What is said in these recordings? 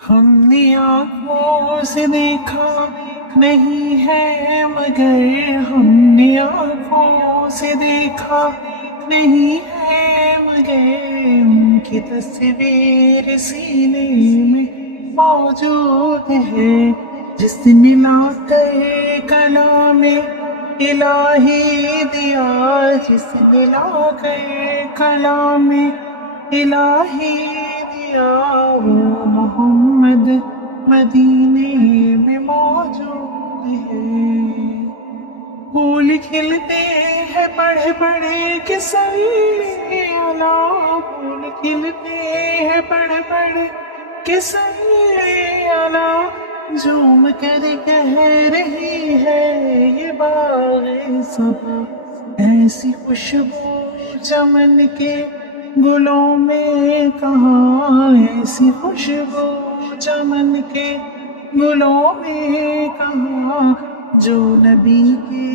ہم نے آنکھوں سے دیکھا نہیں ہے مگر ہم نے آنکھوں سے دیکھا نہیں ہے مگر ان کی تصویر سینے میں موجود ہے، جس نے لا کر کلام الہی دیا، جس نے لا کر کلام الہی دیا، وہ محمد مدینے میں موجود ہے۔ پھول کھلتے ہیں پڑھ پڑھ کے صلی اللہ، پھول کھلتے ہیں پڑھ پڑھ کے صلی اللہ، جھوم کر کہہ رہی ہے یہ باغ صبا، ایسی خوشبو چمن کے گلوں میں کہاں، ایسی خوشبو چمن کے گلوں میں کہاں، جو نبی کے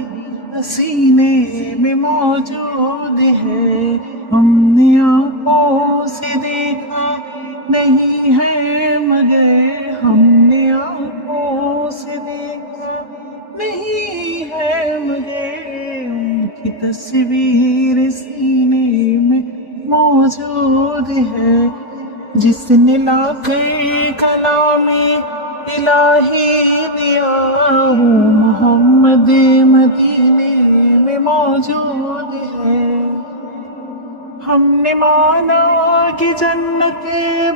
پسینے میں موجود ہے۔ ہم نے آنکھوں سے دیکھا نہیں ہے مگر ہم نے آنکھوں سے دیکھا نہیں ہے مگر ان کی تصویر سینے میں موجود ہے، جس نے لا کر کلام الہی دیا، وہ محمد مدینے میں موجود ہے۔ ہم نے مانا کہ جنت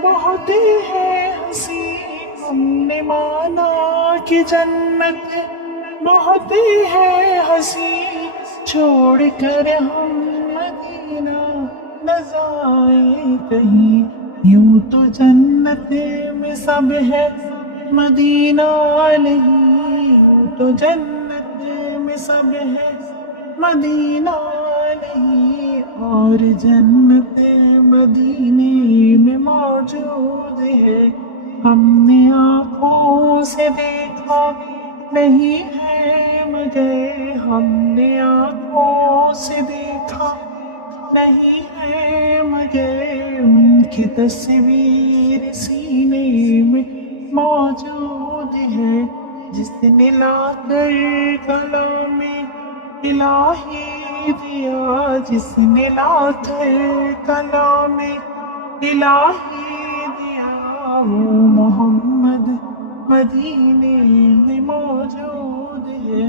بہت ہے حسین، ہم نے مانا کہ جنت بہت ہے حسین، چھوڑ کر ہم مدینہ نہ جائیں کہیں، یوں تو جنت میں سب ہے مدینہ نہیں، یوں تو جنت میں سب ہے مدینہ نہیں، اور جنت مدینے میں موجود ہے۔ ہم نے آنکھوں سے دیکھا نہیں ہے مگر ہم نے آنکھوں سے دیکھا نہیں ہے مگر ان کی تصویر سینے میں موجود ہے، جس نے لا کر کلام الہی دیا، جس نے لا کر کلام الہی دیا، وہ محمد مدینے میں موجود ہے۔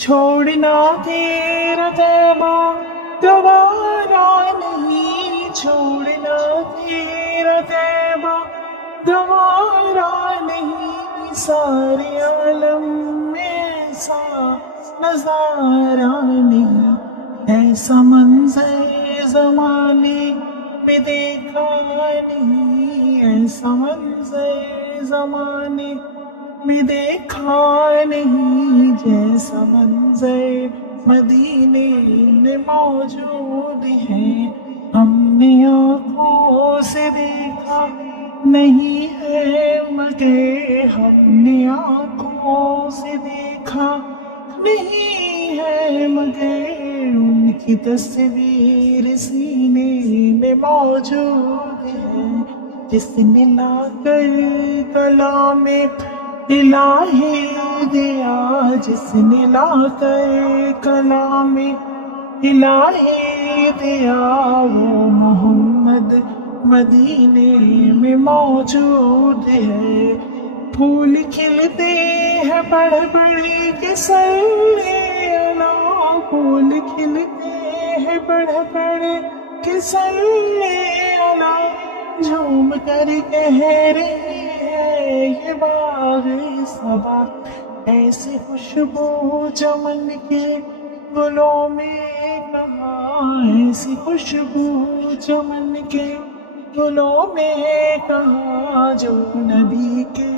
چھوڑنا تیرا طیبہ گوارا نہیں، چھوڑنا تیرا طیبہ گوارا نہیں، سارے عالم میں ایسا نظارہ نہیں، ایسا منظر زمانے میں دیکھا نہیں، ایسا منظر زمانے میں دیکھا نہیں، جیسا منظر مدینے میں موجود ہے۔ ہم نے آنکھوں سے دیکھا نہیں ہے مگر ہم نے آنکھوں سے دیکھا نہیں ہے مگر ان کی تصویر سینے میں موجود ہے، جس نے لا کر کلام الہی دیا، جس نے لا کر کلام الہی دیا، وہ محمد مدینے میں موجود ہے۔ پھول کھلتے ہیں پڑھ پڑھ کے صلی اللہ، پھول کھلتے ہیں پڑھ پڑھ کے صلی اللہ، جھوم کر کہہ رہی ہے یہ باغ صبا، ایسی خوشبو چمن کے گلوں میں کہاں، ایسی خوشبو چمن کے گلوں میں کہاں، جو نبی کے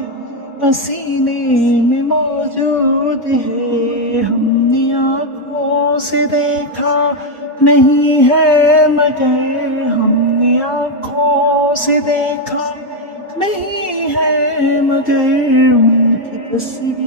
پسینے میں موجود ہے۔ ہم نے آنکھوں سے دیکھا نہیں ہے مگر ہم نے آنکھوں سے دیکھا نہیں ہے مگر ان کی تصویر